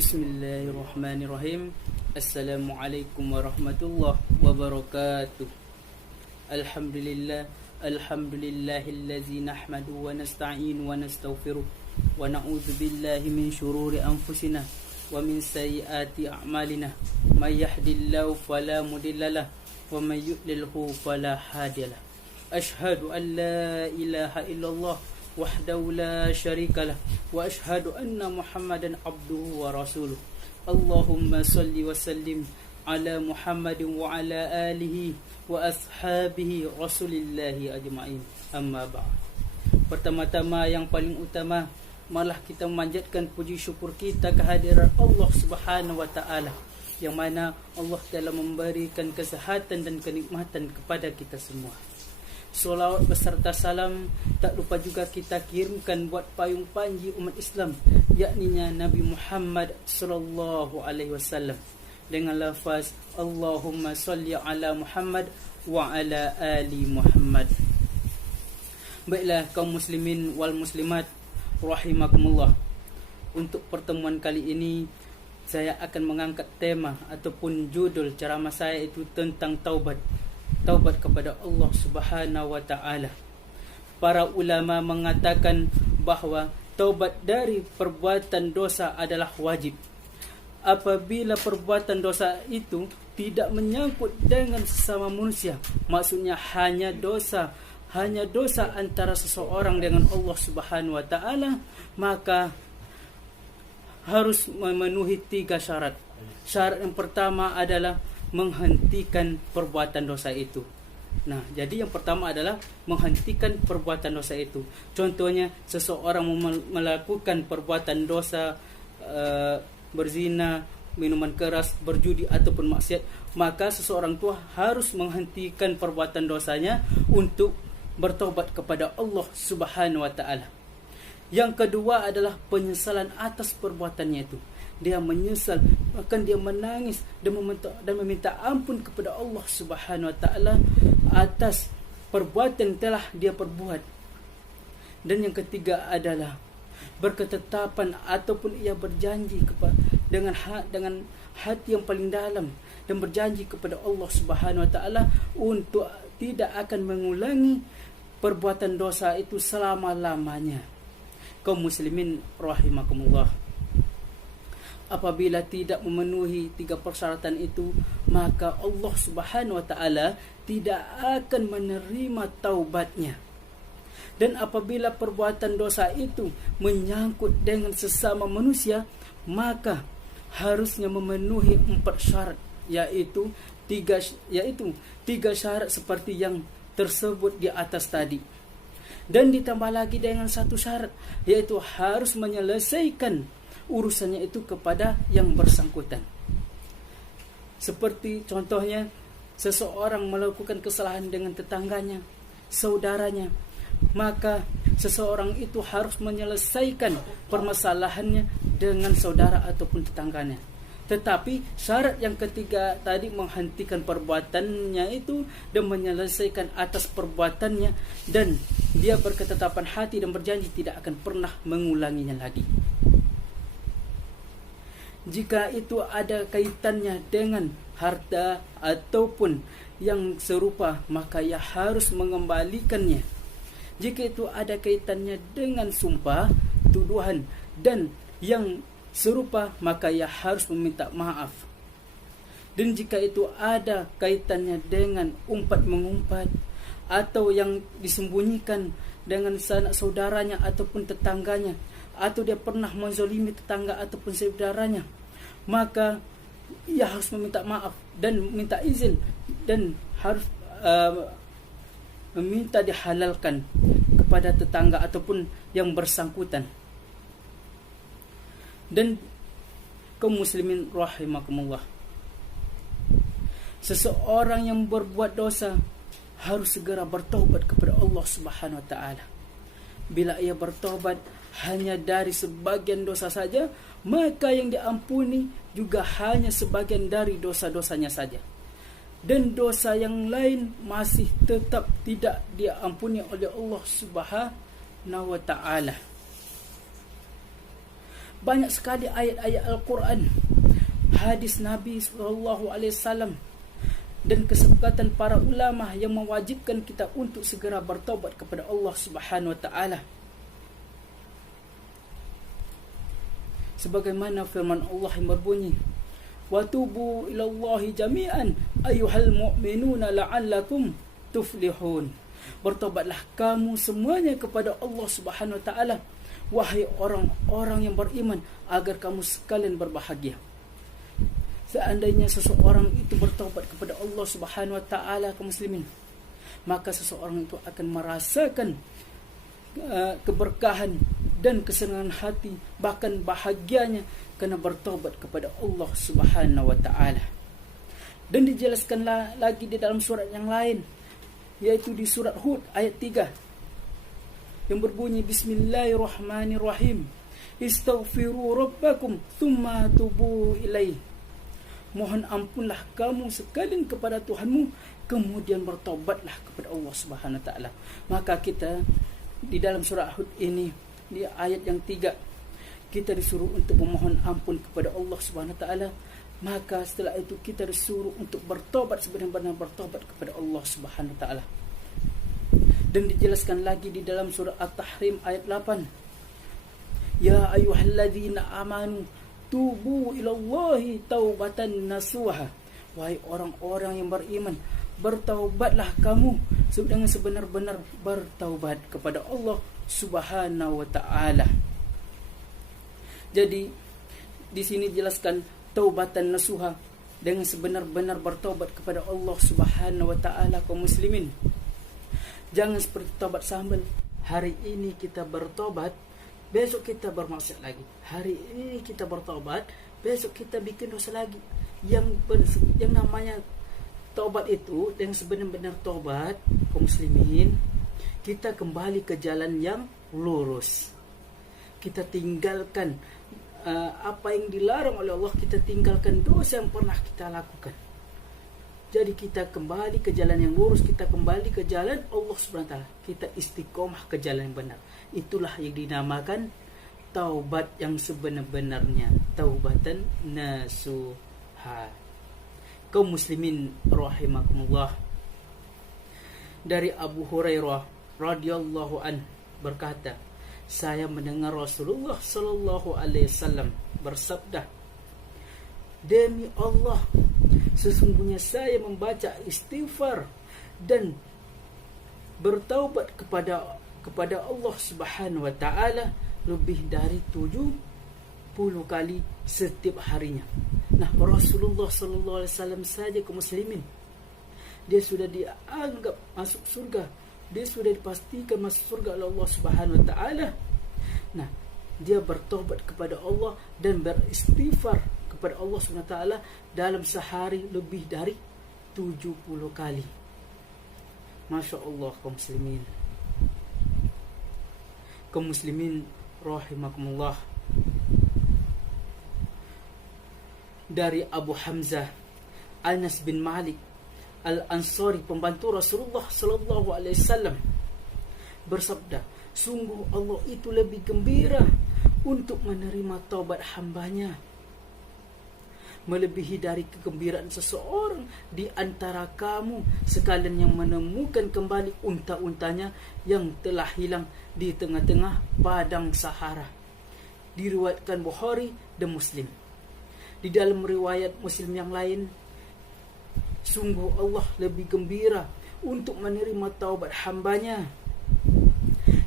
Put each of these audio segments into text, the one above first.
Bismillahirrahmanirrahim. Assalamualaikum warahmatullahi wabarakatuh. Alhamdulillahillazi nahmadu wa nasta'inu wa nastaghfiruh wa na'udzu billahi min shururi anfusina wa min sayyiati a'malina. May yahdihillahu fala mudhillalah wa may yudlilhu fala hadiyalah. Asyhadu an la ilaha illallah wahdahu la syarikalah wa asyhadu anna Muhammadan abduhu wa rasuluh. Allahumma salli wa sallim ala Muhammadin wa ala alihi wa ashabihi rasulillahi ajma'in. Amma ba'd. Pertama-tama yang paling utama, malah kita memanjatkan puji syukur kita kehadiran Allah Subhanahu wa taala, yang mana Allah telah memberikan kesehatan dan kenikmatan kepada kita semua. Salawat beserta salam tak lupa juga kita kirimkan buat payung panji umat Islam, yakninya Nabi Muhammad sallallahu alaihi wasallam, dengan lafaz Allahumma salli ala Muhammad wa ala ali Muhammad. Baiklah kaum muslimin wal muslimat rahimakumullah, untuk pertemuan kali ini saya akan mengangkat tema ataupun judul ceramah saya itu tentang taubat kepada Allah Subhanahu wa taala. Para ulama mengatakan bahawa taubat dari perbuatan dosa adalah wajib. Apabila perbuatan dosa itu tidak menyangkut dengan sesama manusia, maksudnya hanya dosa antara seseorang dengan Allah Subhanahu wa taala, maka harus memenuhi 3 syarat. Syarat yang pertama adalah menghentikan perbuatan dosa itu. Nah, jadi yang pertama adalah menghentikan perbuatan dosa itu. Contohnya, seseorang melakukan perbuatan dosa berzina, minuman keras, berjudi ataupun maksiat, maka seseorang itu harus menghentikan perbuatan dosanya untuk bertaubat kepada Allah Subhanahu wa taala. Yang kedua adalah penyesalan atas perbuatannya itu. Dia menyesal, bahkan dia menangis dan meminta ampun kepada Allah Subhanahu wa taala atas perbuatan yang telah dia perbuat. Dan yang ketiga adalah berketetapan ataupun ia berjanji dengan hati yang paling dalam dan berjanji kepada Allah Subhanahu wa taala untuk tidak akan mengulangi perbuatan dosa itu selama-lamanya. Kaum muslimin rahimakumullah, apabila tidak memenuhi 3 persyaratan itu, maka Allah Subhanahu wa taala tidak akan menerima taubatnya. Dan apabila perbuatan dosa itu menyangkut dengan sesama manusia, maka harusnya memenuhi 4 syarat, yaitu 3 syarat seperti yang tersebut di atas tadi. Dan ditambah lagi dengan 1 syarat, yaitu harus menyelesaikan urusannya itu kepada yang bersangkutan. Seperti contohnya, seseorang melakukan kesalahan dengan tetangganya, saudaranya, maka seseorang itu harus menyelesaikan permasalahannya dengan saudara ataupun tetangganya. Tetapi syarat yang ketiga tadi, menghentikan perbuatannya itu dan menyelesaikan atas perbuatannya, dan dia berketetapan hati dan berjanji tidak akan pernah mengulanginya lagi. Jika itu ada kaitannya dengan harta ataupun yang serupa, maka ia harus mengembalikannya. Jika itu ada kaitannya dengan sumpah, tuduhan dan yang serupa, maka ia harus meminta maaf. Dan jika itu ada kaitannya dengan umpat mengumpat atau yang disembunyikan dengan sanak saudaranya ataupun tetangganya, atau dia pernah menzalimi tetangga ataupun saudaranya, maka ia harus meminta maaf dan minta izin dan harus meminta dihalalkan kepada tetangga ataupun yang bersangkutan. Dan kaum muslimin rahimakumullah, seseorang yang berbuat dosa harus segera bertaubat kepada Allah Subhanahu wa taala. Bila ia bertaubat hanya dari sebagian dosa saja, maka yang diampuni juga hanya sebagian dari dosa-dosanya saja. Dan dosa yang lain masih tetap tidak diampuni oleh Allah Subhanahu wa taala. banyak sekali ayat-ayat Al-Quran, hadis Nabi SAW, dan kesepakatan para ulama yang mewajibkan kita untuk segera bertaubat kepada Allah Subhanahu wa taala. Sebagaimana firman Allah yang berbunyi, "Wa tubu ilallahi jami'an ayyuhal mu'minuna la'allakum tuflihun." Bertobatlah kamu semuanya kepada Allah Subhanahu wa taala, wahai orang-orang yang beriman, agar kamu sekalian berbahagia. Seandainya seseorang itu bertobat kepada Allah Subhanahu wa taala, kaum muslimin, maka seseorang itu akan merasakan keberkahan dan kesenangan hati, bahkan bahagianya karena bertobat kepada Allah Subhanahu wa taala. Dan dijelaskan lagi di dalam surat yang lain, yaitu di surat Hud ayat 3 yang berbunyi, "Bismillahirrahmanirrahim. Istaghfiru rabbakum tsumma tubu ilaih." Mohon ampunlah kamu sekalian kepada Tuhanmu, kemudian bertobatlah kepada Allah Subhanahu wa taala. Maka kita di dalam surah Hud ini, di ayat yang 3, kita disuruh untuk memohon ampun kepada Allah Subhanahu wa taala. Maka setelah itu kita disuruh untuk bertobat, sebenar-benar bertobat kepada Allah Subhanahu wa taala. Dan dijelaskan lagi di dalam surah At-Tahrim ayat 8, "Ya ayyuhalladzina amanu tubu ilallahi taubatan nasuha." Wahai orang-orang yang beriman, bertaubatlah kamu dengan sebenar-benar bertaubat kepada Allah Subhanahu wa taala. Jadi di sini jelaskan taubatan nasuha, dengan sebenar-benar bertaubat kepada Allah Subhanahu wa taala. Kaum muslimin, jangan seperti taubat sambal. Hari ini kita bertobat, besok kita bermaksiat lagi. Hari ini kita bertobat, besok kita bikin dosa lagi. Yang namanya taubat itu, dengan sebenar-benar taubat, kaum muslimin, kita kembali ke jalan yang lurus. Kita tinggalkan apa yang dilarang oleh Allah, kita tinggalkan dosa yang pernah kita lakukan. Jadi kita kembali ke jalan yang lurus, kita kembali ke jalan Allah Subhanahu wa taala. Kita istiqomah ke jalan yang benar. Itulah yang dinamakan taubat yang sebenar-benarnya, taubatan nasuha. Kaum muslimin rahimakumullah. Dari Abu Hurairah radhiyallahu an berkata, saya mendengar Rasulullah sallallahu alaihi wasallam bersabda, "Demi Allah, sesungguhnya saya membaca istighfar dan bertaubat kepada Allah Subhanahu wa taala lebih dari 70 kali setiap harinya." Nah, Rasulullah sallallahu alaihi wasallam saja kaum muslimin, dia sudah dianggap masuk surga. Dia sudah dipastikan masuk surga oleh Allah Subhanahu wa taala. Nah, dia bertobat kepada Allah dan beristighfar kepada Allah Subhanahu wa taala dalam sehari lebih dari 70 kali. Masya Allah, kaum muslimin. Kaum muslimin rahimakumullah. Dari Abu Hamzah Anas bin Malik Al-Ansari, pembantu Rasulullah sallallahu alaihi wasallam, bersabda, "Sungguh Allah itu lebih gembira untuk menerima taubat hambanya, melebihi dari kegembiraan seseorang di antara kamu sekalian yang menemukan kembali unta-untanya yang telah hilang di tengah-tengah padang Sahara." Diriwayatkan Bukhari dan Muslim. Di dalam riwayat Muslim yang lain, sungguh Allah lebih gembira untuk menerima taubat hambanya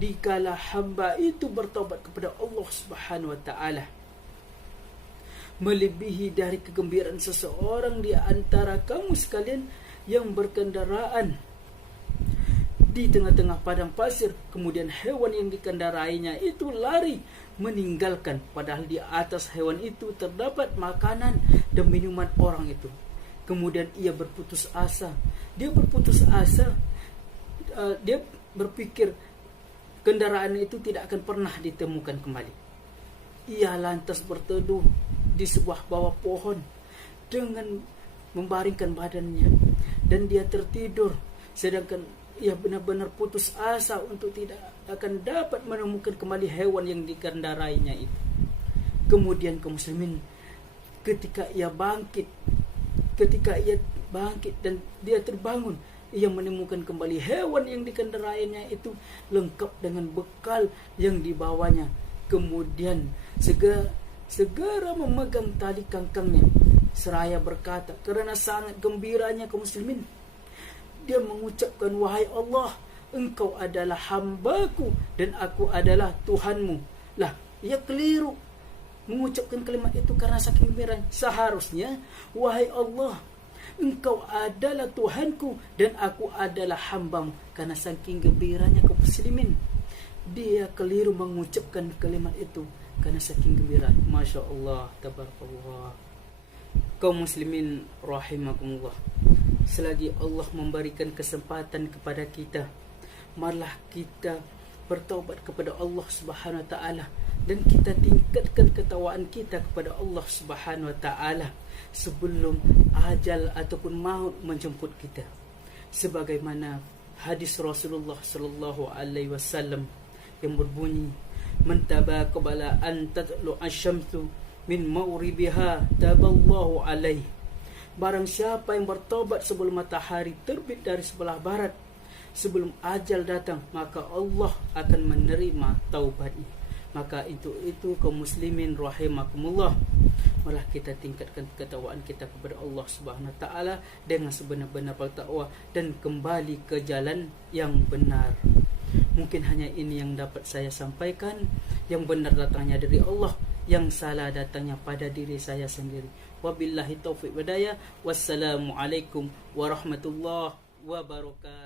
dikala hamba itu bertaubat kepada Allah Subhanahu wa taala, melebihi dari kegembiraan seseorang di antara kamu sekalian yang berkendaraan di tengah-tengah padang pasir, kemudian hewan yang dikendarainya itu lari meninggalkan, padahal di atas hewan itu terdapat makanan dan minuman orang itu. Kemudian ia berputus asa. Dia berpikir kendaraan itu tidak akan pernah ditemukan kembali. Ia lantas berteduh di sebuah bawah pohon dengan membaringkan badannya, dan dia tertidur, sedangkan ia benar-benar putus asa untuk tidak akan dapat menemukan kembali hewan yang dikendarainya itu. Kemudian kaum muslimin, ketika ia bangkit dan dia terbangun, ia menemukan kembali hewan yang dikendarainya itu lengkap dengan bekal yang dibawanya. Kemudian segera memegang tali kangkangnya seraya berkata, karena sangat gembiranya kaum muslimin, dia mengucapkan, wahai Allah, engkau adalah hambaku dan aku adalah Tuhanmu. Lah, ia keliru mengucapkan kalimat itu karena saking gembiranya. Seharusnya, wahai Allah, engkau adalah Tuhanku dan aku adalah hambamu. Karena saking gembiranya kaum muslimin, dia keliru mengucapkan kalimat itu karena saking gembiranya. Masya Allah, tabarakallah. Kaum muslimin rahimakumullah, selagi Allah memberikan kesempatan kepada kita, marilah kita bertaubat kepada Allah Subhanahu wa taala dan kita tingkatkan ketakwaan kita kepada Allah Subhanahu wa taala sebelum ajal ataupun maut menjemput kita. Sebagaimana hadis Rasulullah sallallahu alaihi wasallam yang berbunyi, "Man tabaqabala an tatlu asy-syamsu min maghribiha taballahu alaihi." Barang siapa yang bertobat sebelum matahari terbit dari sebelah barat, sebelum ajal datang, maka Allah akan menerima taubatnya. Maka itu kaum muslimin rahimakumullah, malah kita tingkatkan ketakwaan kita kepada Allah Subhanahu wa taala dengan sebenar-benar bertakwa dan kembali ke jalan yang benar. Mungkin hanya ini yang dapat saya sampaikan. Yang benar datangnya dari Allah, yang salah datangnya pada diri saya sendiri. Wabillahi taufiq wa hidayah. Wassalamualaikum warahmatullahi wabarakatuh.